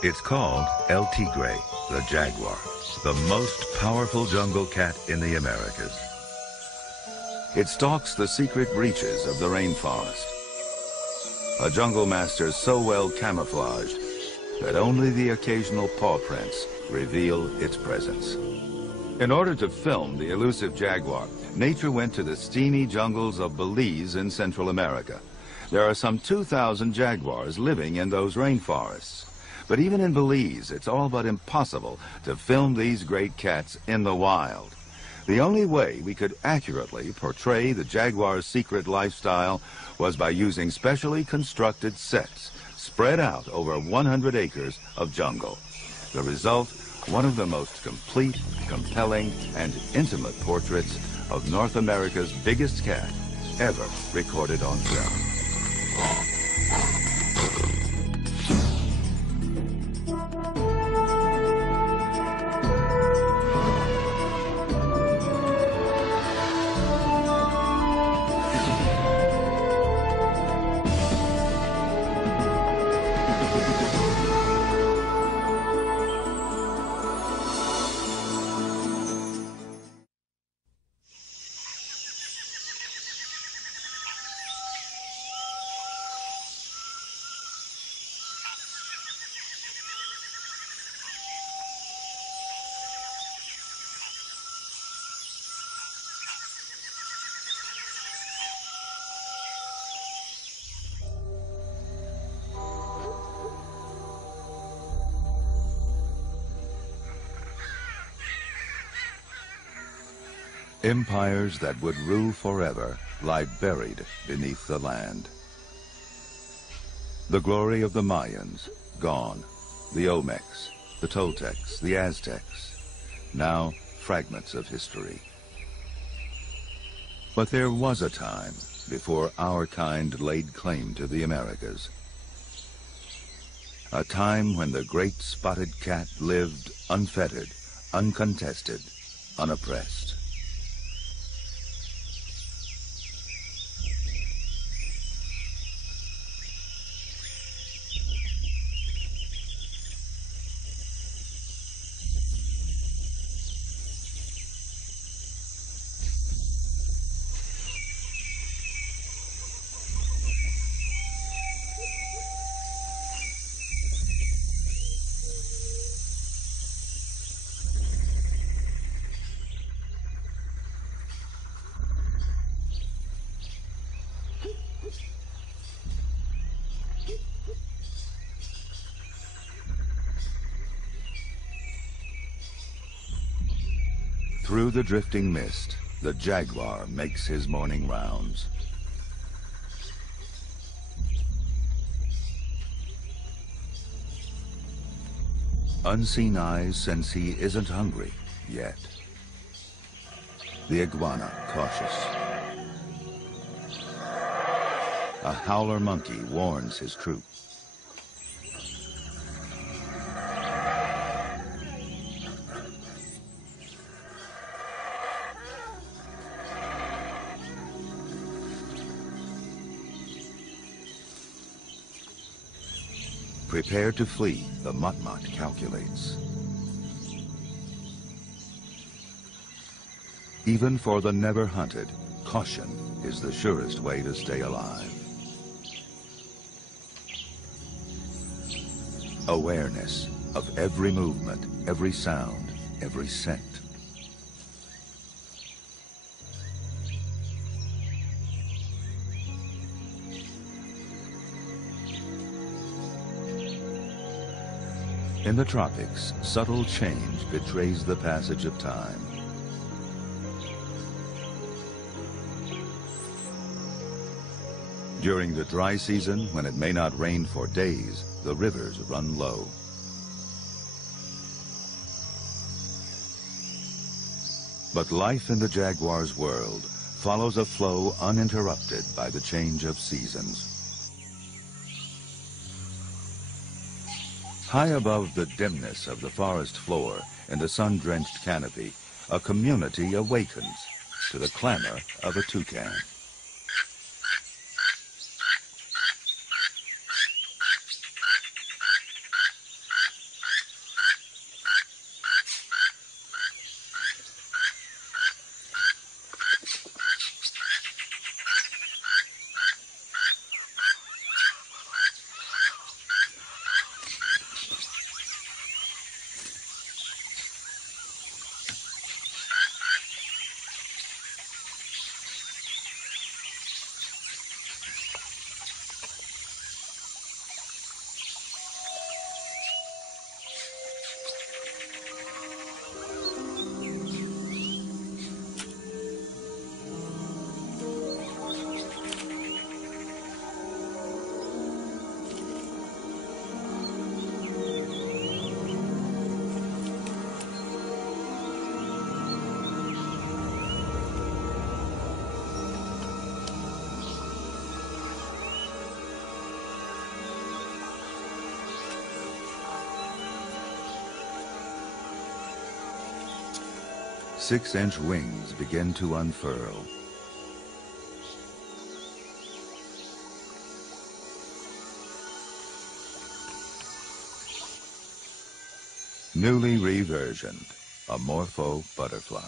It's called El Tigre, the jaguar, the most powerful jungle cat in the Americas. It stalks the secret reaches of the rainforest, a jungle master so well camouflaged that only the occasional paw prints reveal its presence. In order to film the elusive jaguar, nature went to the steamy jungles of Belize in Central America. There are some 2,000 jaguars living in those rainforests. But even in Belize, it's all but impossible to film these great cats in the wild. The only way we could accurately portray the jaguar's secret lifestyle was by using specially constructed sets spread out over 100 acres of jungle. The result, one of the most complete, compelling, and intimate portraits of North America's biggest cat ever recorded on film. Empires that would rule forever lie buried beneath the land. The glory of the Mayans, gone. The Olmecs, the Toltecs, the Aztecs, now fragments of history. But there was a time before our kind laid claim to the Americas. A time when the great spotted cat lived unfettered, uncontested, unoppressed. Through the drifting mist, the jaguar makes his morning rounds. Unseen eyes sense he isn't hungry yet. The iguana cautious. A howler monkey warns his troop. Prepared to flee, the mutmut calculates. Even for the never hunted, caution is the surest way to stay alive. Awareness of every movement, every sound, every scent. In the tropics, subtle change betrays the passage of time. During the dry season, when it may not rain for days, the rivers run low. But life in the jaguar's world follows a flow uninterrupted by the change of seasons. High above the dimness of the forest floor, in the sun-drenched canopy, a community awakens to the clamor of a toucan. 6-inch wings begin to unfurl. Newly reversioned, a morpho butterfly.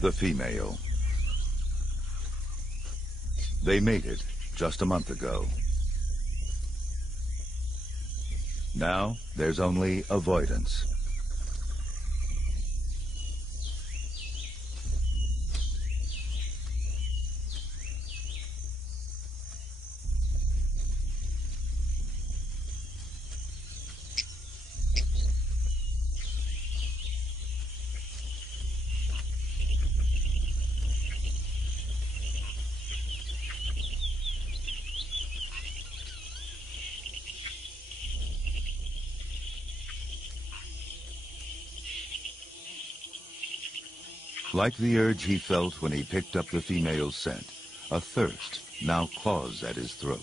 The female. They mated just a month ago. Now there's only avoidance. Like the urge he felt when he picked up the female's scent, a thirst now claws at his throat.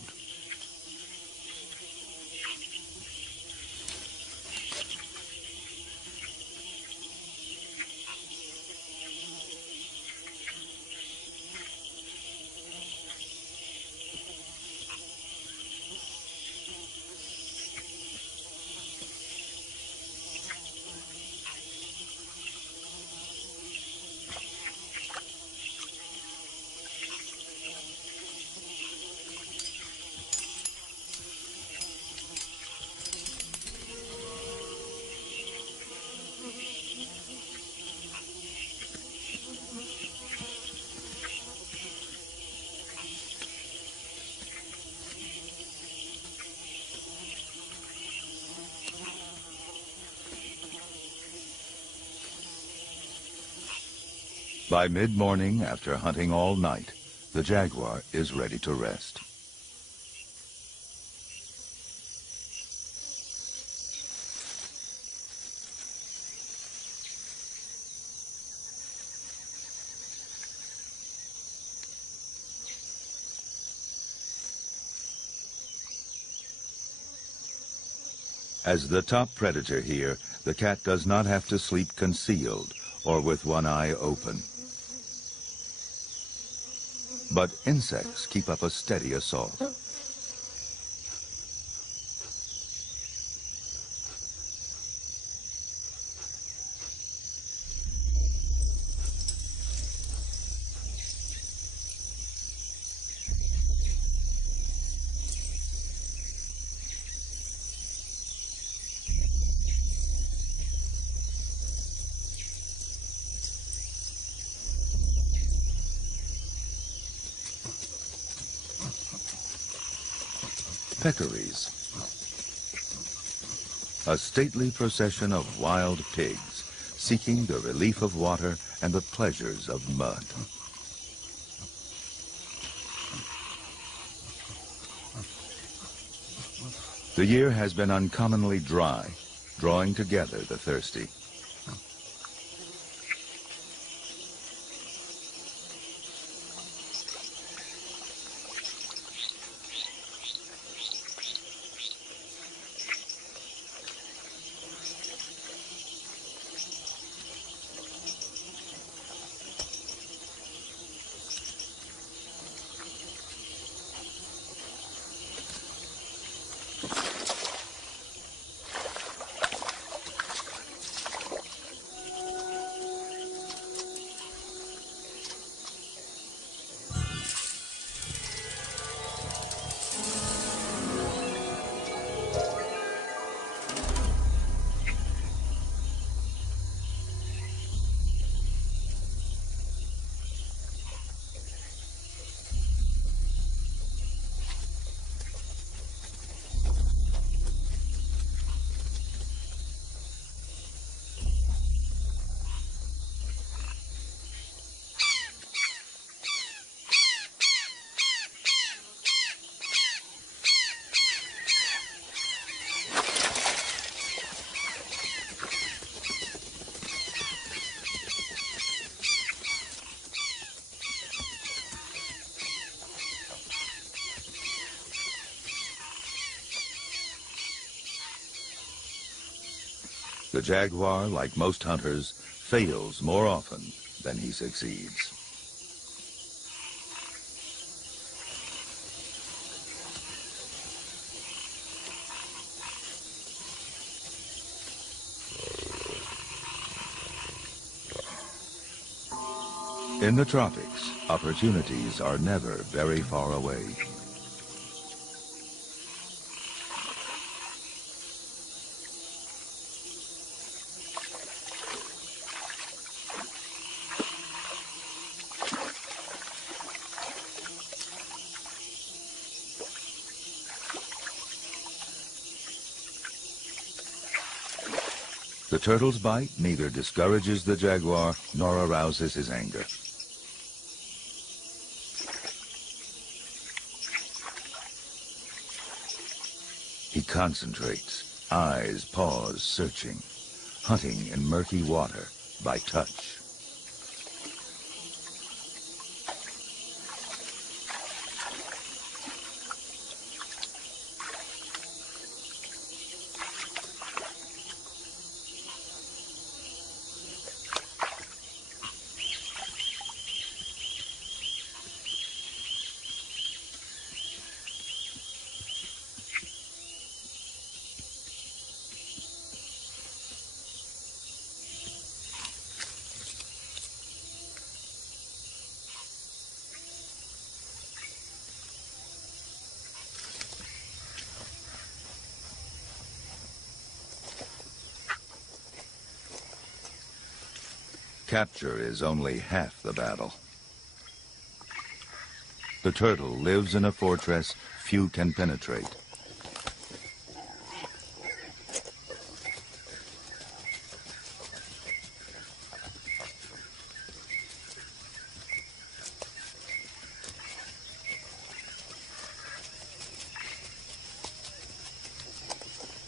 By mid-morning, after hunting all night, the jaguar is ready to rest. As the top predator here, the cat does not have to sleep concealed or with one eye open. But insects keep up a steady assault. Peccaries. A stately procession of wild pigs seeking the relief of water and the pleasures of mud. The year has been uncommonly dry, drawing together the thirsty. The jaguar, like most hunters, fails more often than he succeeds. In the tropics, opportunities are never very far away. The turtle's bite neither discourages the jaguar nor arouses his anger. He concentrates, eyes, paws searching, hunting in murky water by touch. Capture is only half the battle. The turtle lives in a fortress few can penetrate.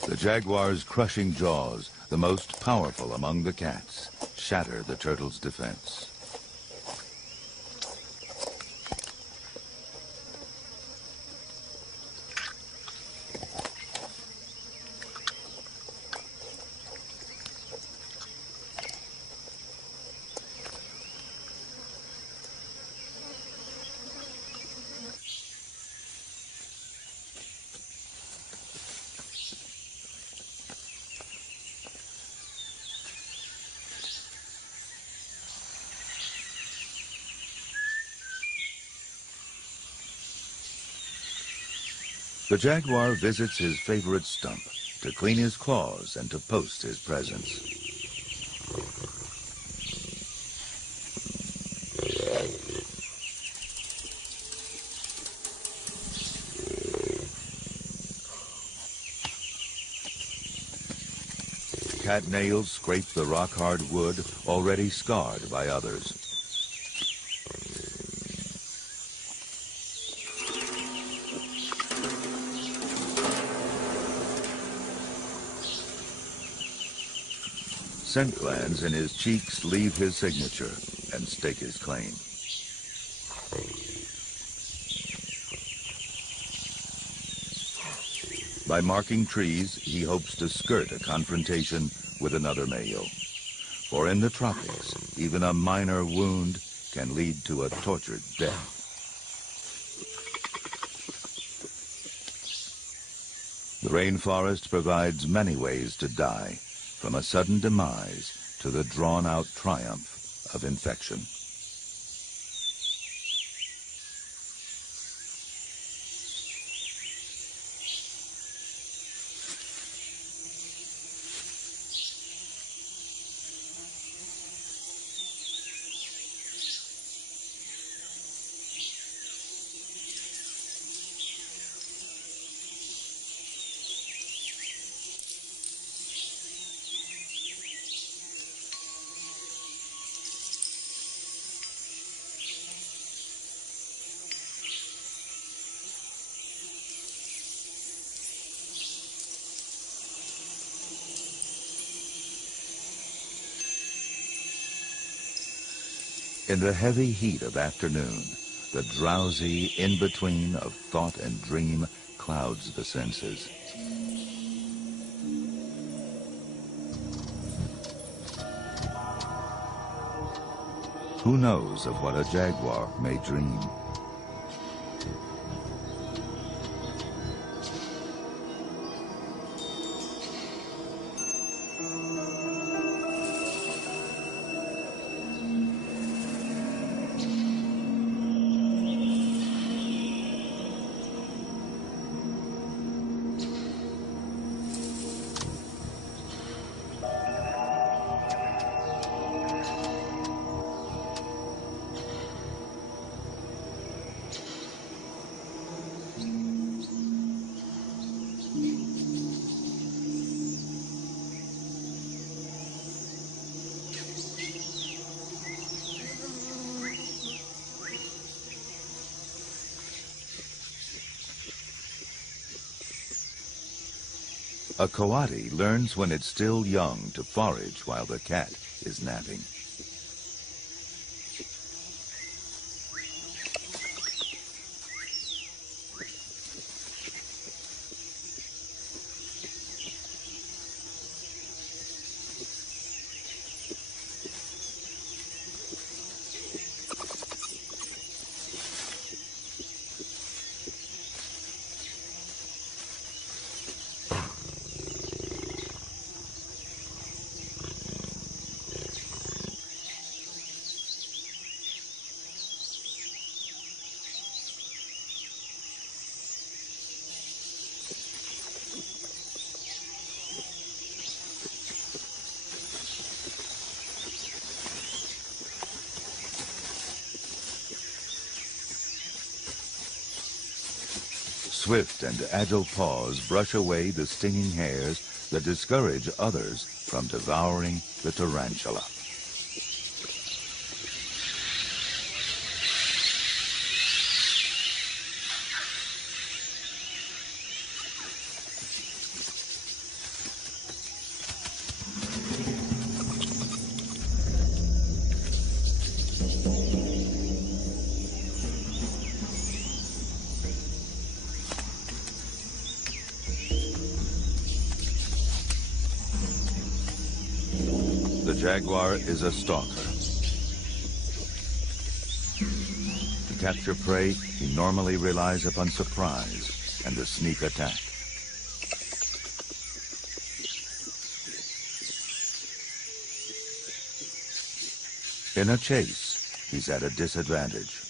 The jaguar's crushing jaws, the most powerful among the cats, shatter the turtle's defense. The jaguar visits his favorite stump to clean his claws and to post his presence. Cat nails scrape the rock-hard wood already scarred by others. Scent glands in his cheeks leave his signature and stake his claim. By marking trees, he hopes to skirt a confrontation with another male. For in the tropics, even a minor wound can lead to a tortured death. The rainforest provides many ways to die, from a sudden demise to the drawn-out triumph of infection. In the heavy heat of afternoon, the drowsy in-between of thought and dream clouds the senses. Who knows of what a jaguar may dream? A coati learns when it's still young to forage while the cat is napping. Swift and agile paws brush away the stinging hairs that discourage others from devouring the tarantula. The jaguar is a stalker. To capture prey, he normally relies upon surprise and a sneak attack. In a chase, he's at a disadvantage.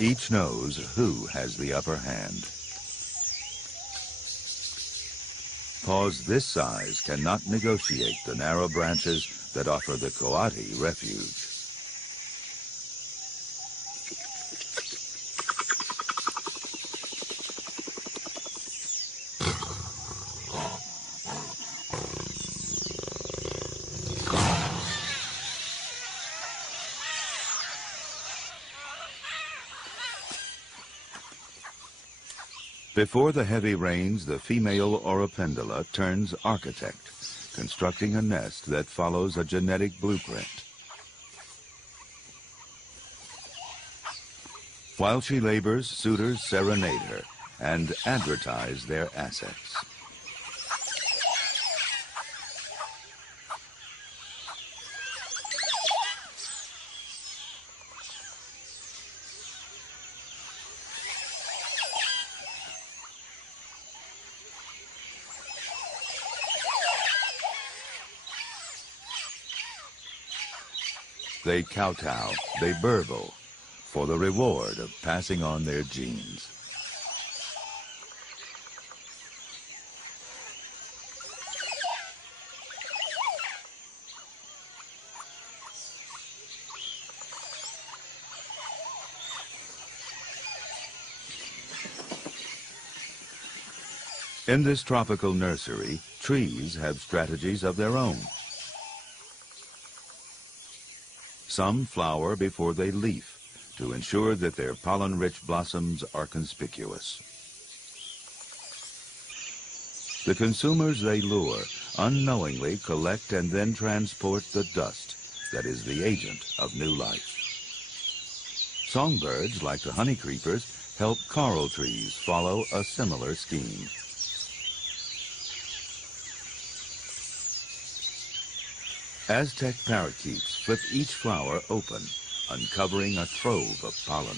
Each knows who has the upper hand. Paws this size cannot negotiate the narrow branches that offer the coati refuge. Before the heavy rains, the female Oropendula turns architect, constructing a nest that follows a genetic blueprint. While she labors, suitors serenade her and advertise their assets. They kowtow, they burble, for the reward of passing on their genes. In this tropical nursery, trees have strategies of their own. Some flower before they leaf to ensure that their pollen-rich blossoms are conspicuous. The consumers they lure unknowingly collect and then transport the dust that is the agent of new life. Songbirds, like the honey creepers, help coral trees follow a similar scheme. Aztec parakeets flip each flower open, uncovering a trove of pollen.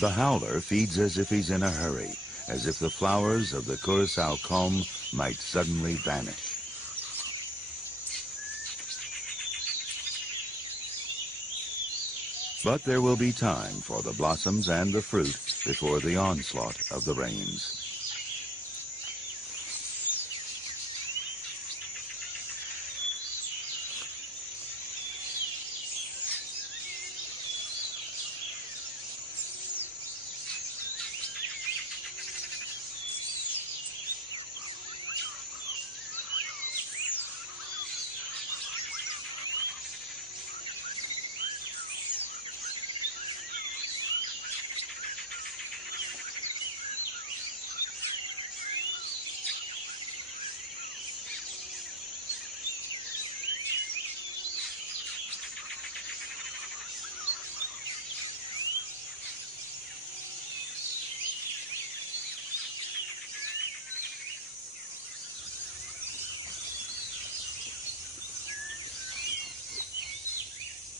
The howler feeds as if he's in a hurry, as if the flowers of the Curacao comb might suddenly vanish. But there will be time for the blossoms and the fruit before the onslaught of the rains.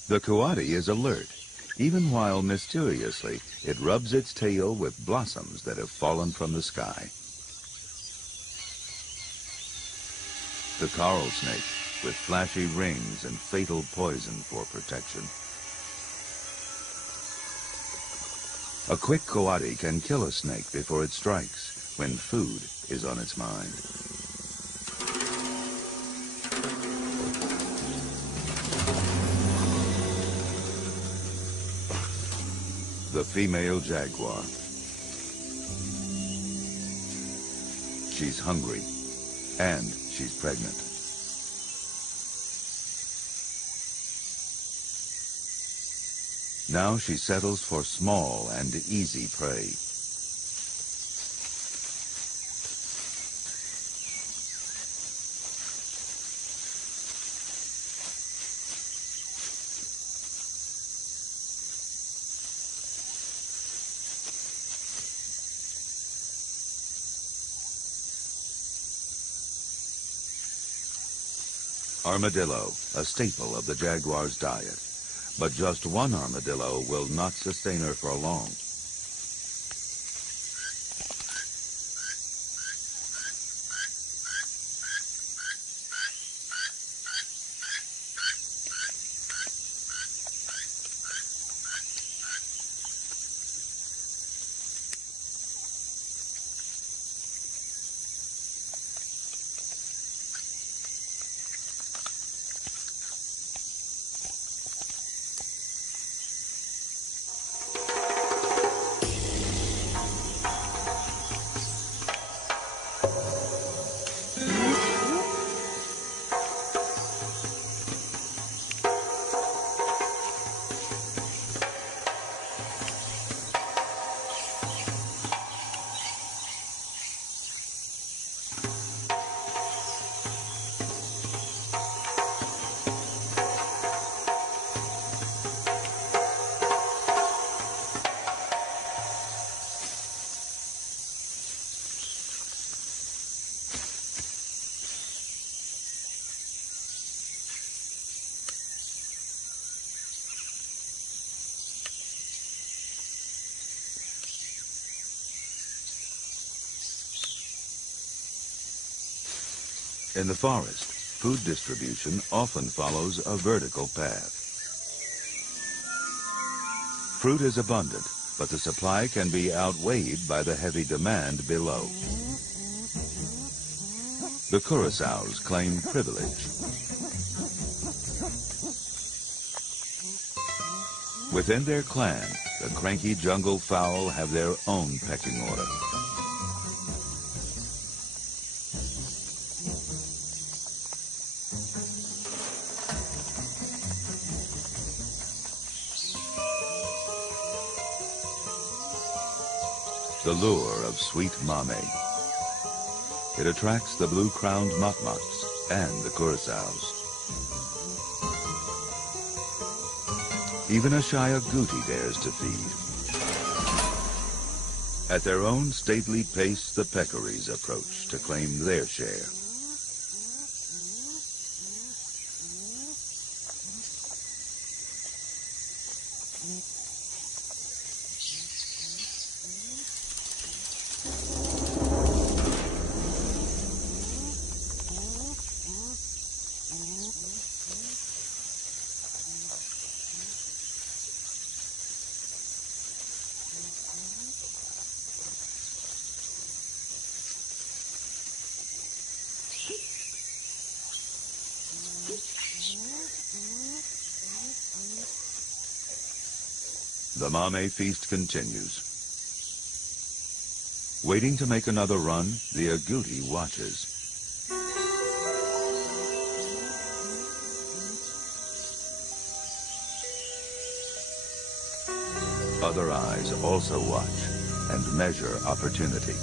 The coati is alert, even while mysteriously it rubs its tail with blossoms that have fallen from the sky. The coral snake, with flashy rings and fatal poison for protection. A quick coati can kill a snake before it strikes, when food is on its mind. The female jaguar. She's hungry, and she's pregnant. Now she settles for small and easy prey. Armadillo, a staple of the jaguar's diet. But just one armadillo will not sustain her for long. In the forest, food distribution often follows a vertical path. Fruit is abundant, but the supply can be outweighed by the heavy demand below. The curassows claim privilege. Within their clan, the cranky jungle fowl have their own pecking order. The lure of sweet mame. It attracts the blue-crowned mokmoks and the curassows. Even a shy agouti dares to feed. At their own stately pace, the peccaries approach to claim their share. The mame feast continues. Waiting to make another run, the agouti watches. Other eyes also watch and measure opportunity.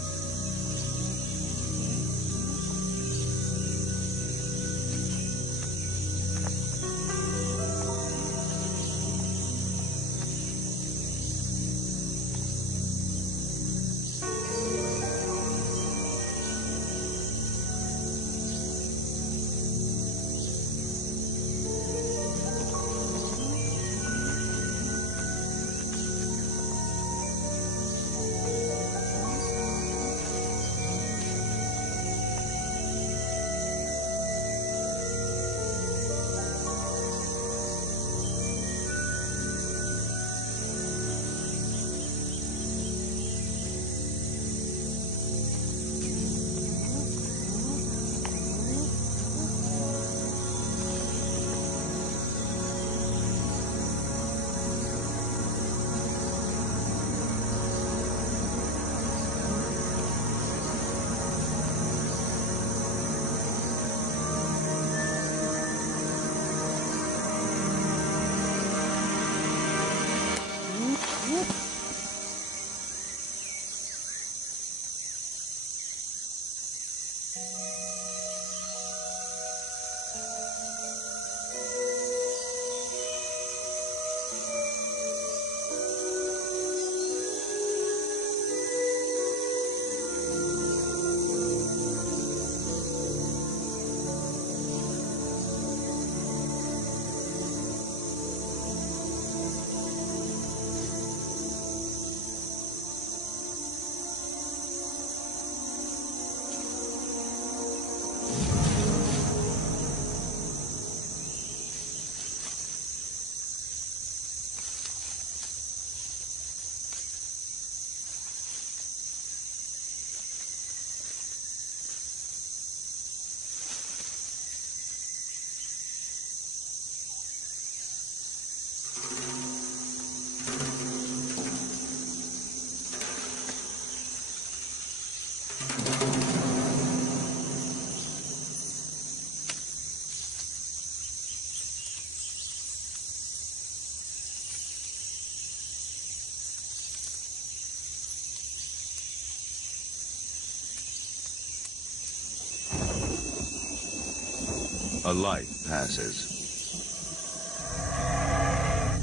A life passes.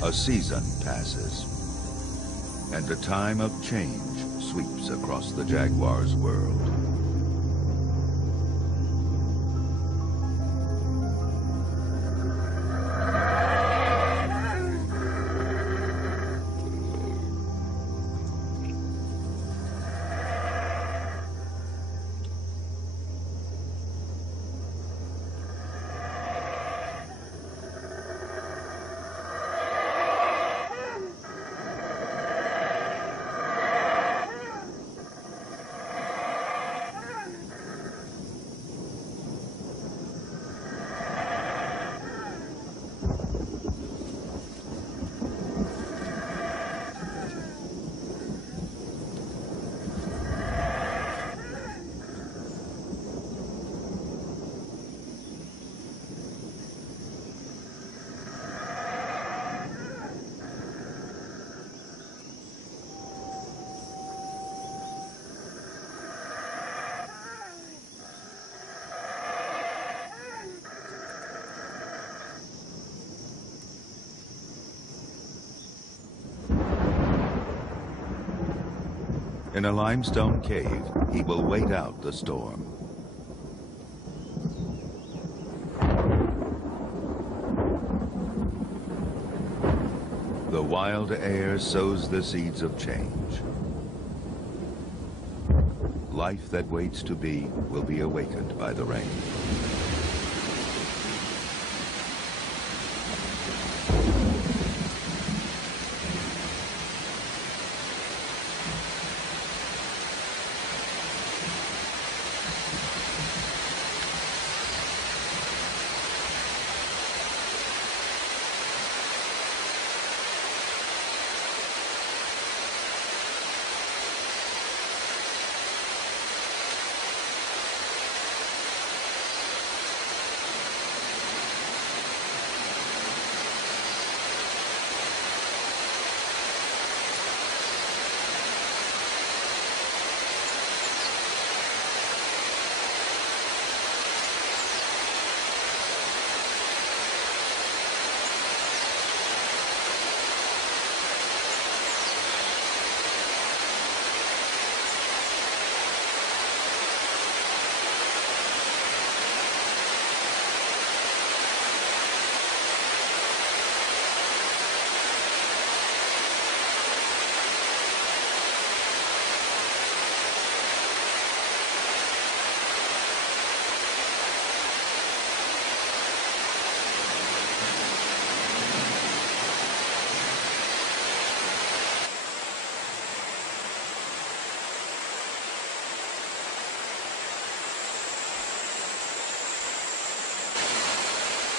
A season passes. And a time of change sweeps across the jaguar's world. In a limestone cave, he will wait out the storm. The wild air sows the seeds of change. Life that waits to be will be awakened by the rain.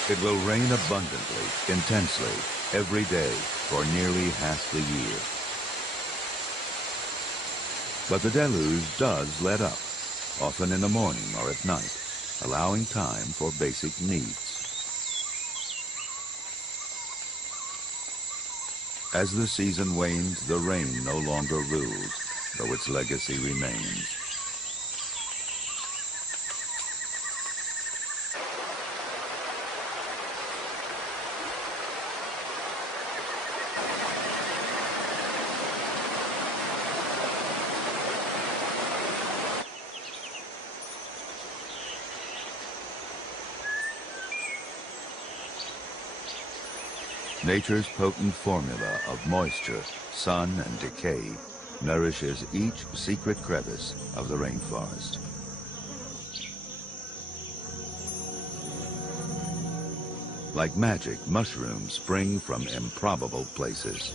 It will rain abundantly, intensely, every day for nearly half the year. But the deluge does let up, often in the morning or at night, allowing time for basic needs. As the season wanes, the rain no longer rules, though its legacy remains. Nature's potent formula of moisture, sun, and decay nourishes each secret crevice of the rainforest. Like magic, mushrooms spring from improbable places.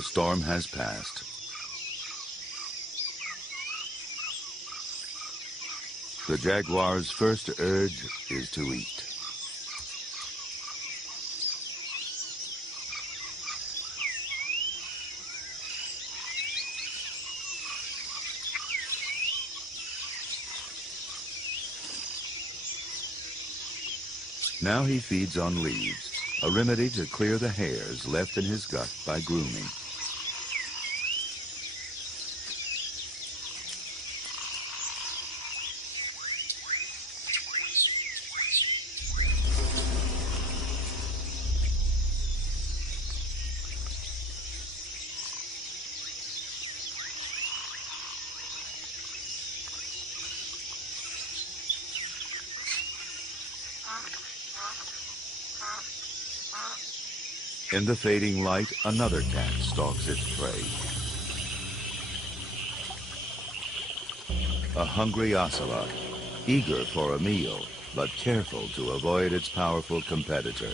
the storm has passed. The jaguar's first urge is to eat. Now he feeds on leaves, a remedy to clear the hairs left in his gut by grooming. In the fading light, another cat stalks its prey. A hungry ocelot, eager for a meal, but careful to avoid its powerful competitor.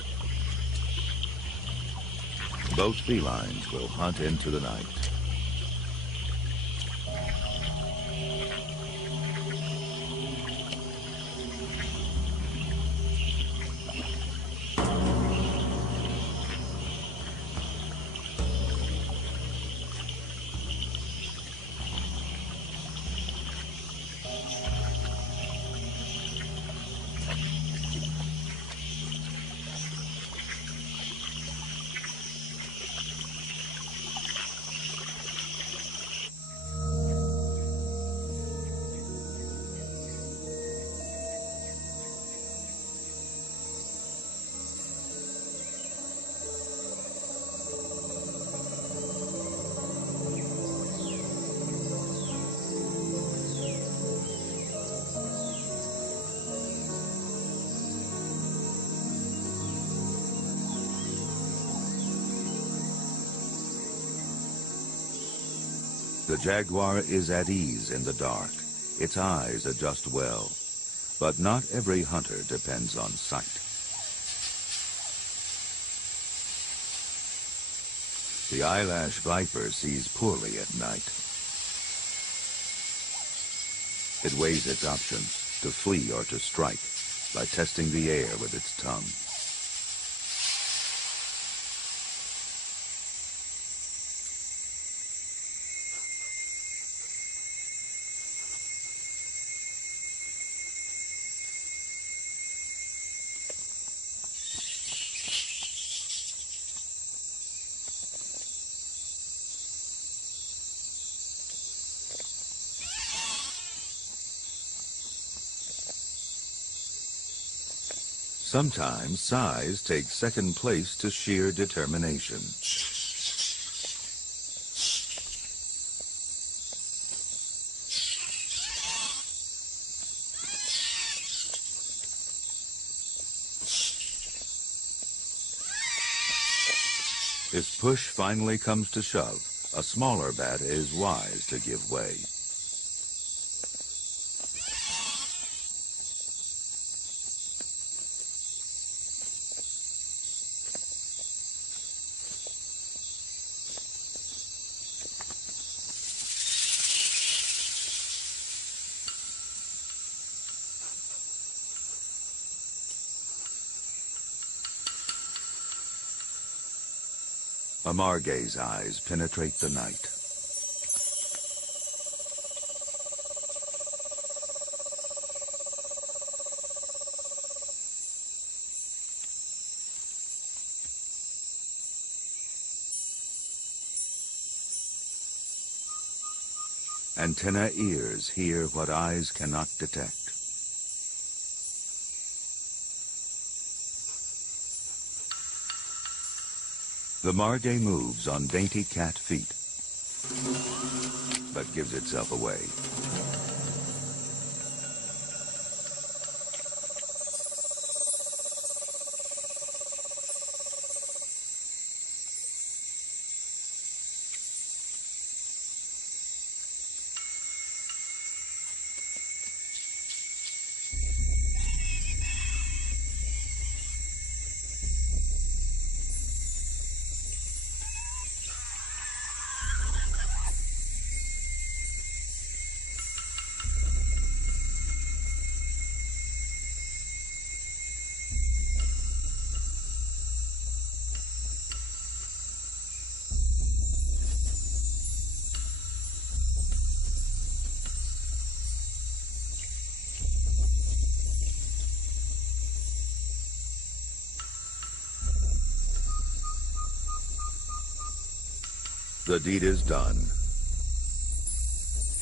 Both felines will hunt into the night. The jaguar is at ease in the dark. Its eyes adjust well. But not every hunter depends on sight. The eyelash viper sees poorly at night. It weighs its options, to flee or to strike, by testing the air with its tongue. Sometimes size takes second place to sheer determination. If push finally comes to shove, a smaller bat is wise to give way. A margay's eyes penetrate the night. Antenna ears hear what eyes cannot detect. The margay moves on dainty cat feet, but gives itself away. The deed is done,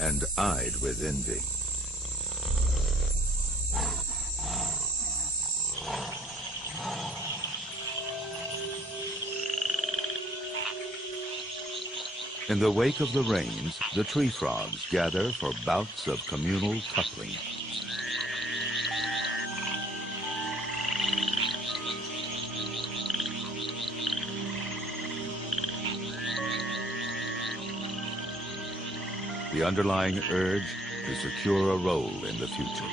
and eyed with envy. In the wake of the rains, the tree frogs gather for bouts of communal coupling. The underlying urge to secure a role in the future.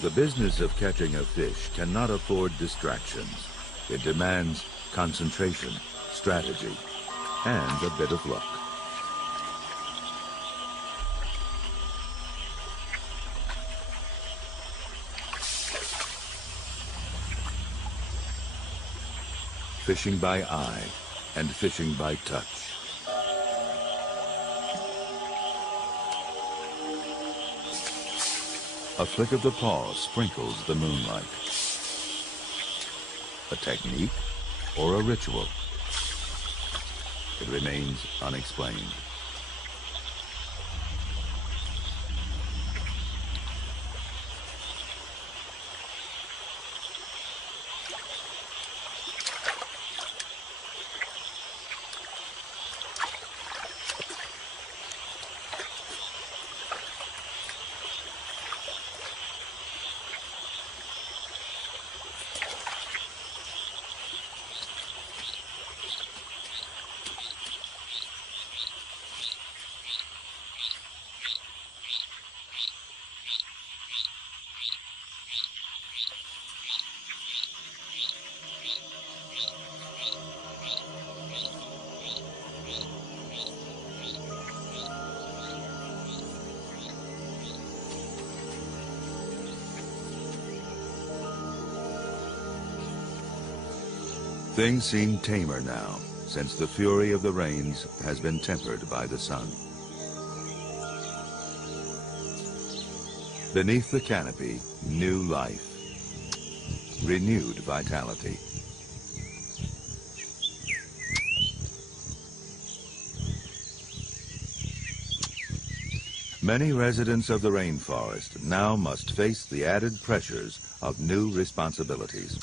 The business of catching a fish cannot afford distractions. It demands concentration, strategy, and a bit of luck. Fishing by eye and fishing by touch. A flick of the paw sprinkles the moonlight. A technique or a ritual? It remains unexplained. Things seem tamer now, since the fury of the rains has been tempered by the sun. Beneath the canopy, new life, renewed vitality. Many residents of the rainforest now must face the added pressures of new responsibilities.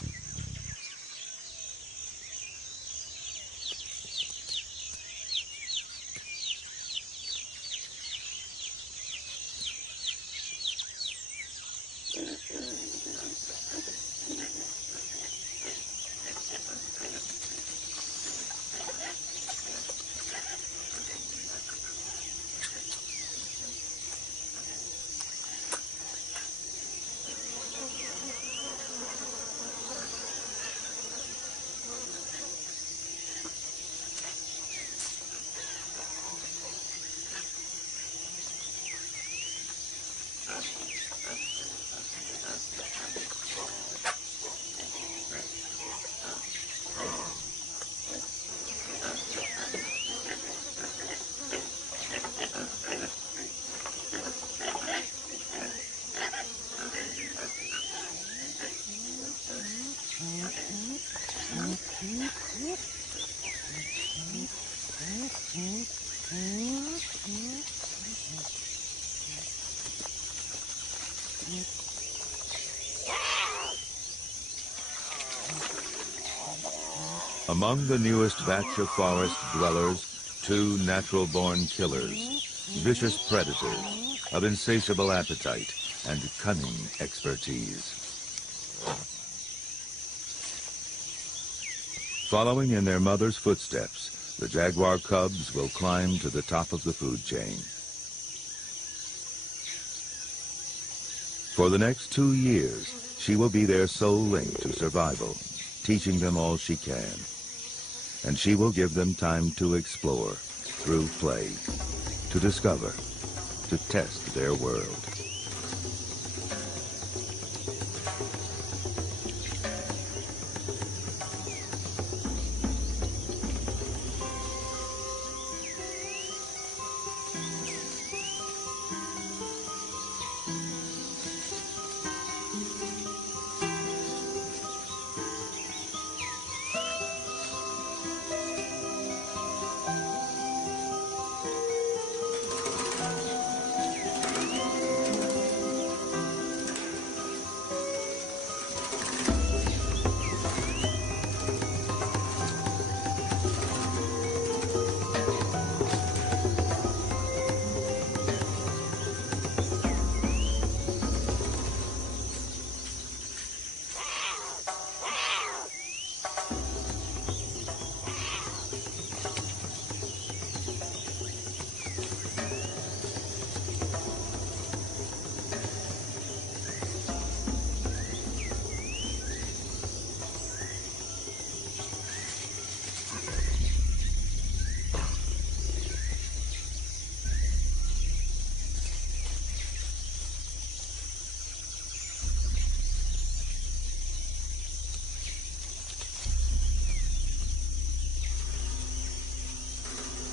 Among the newest batch of forest dwellers, two natural-born killers, vicious predators of insatiable appetite and cunning expertise. Following in their mother's footsteps, the jaguar cubs will climb to the top of the food chain. For the next 2 years, she will be their sole link to survival, teaching them all she can. And she will give them time to explore, through play, to discover, to test their world.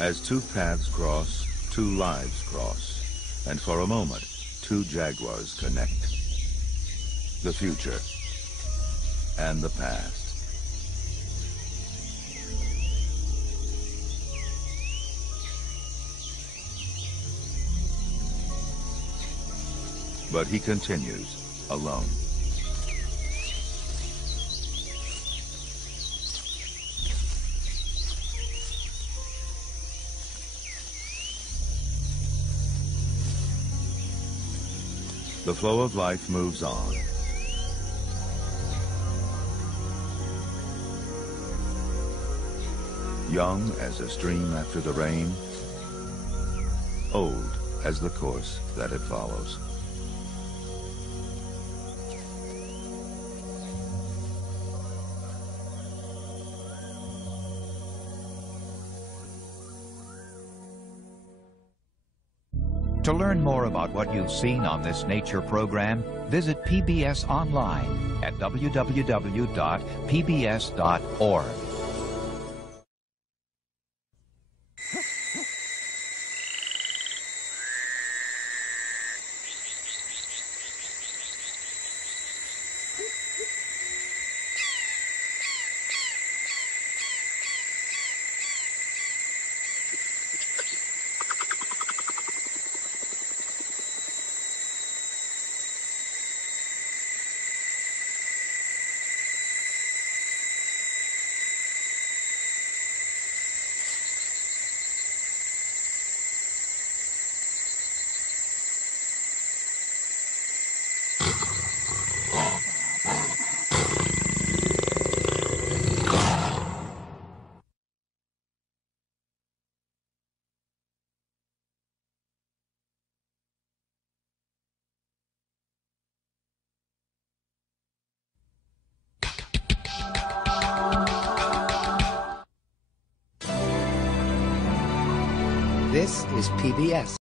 As two paths cross, two lives cross, and for a moment, two jaguars connect. The future and the past. But he continues, alone. The flow of life moves on. Young as a stream after the rain, old as the course that it follows. To learn more about what you've seen on this nature program, visit PBS online at www.pbs.org. This is PBS.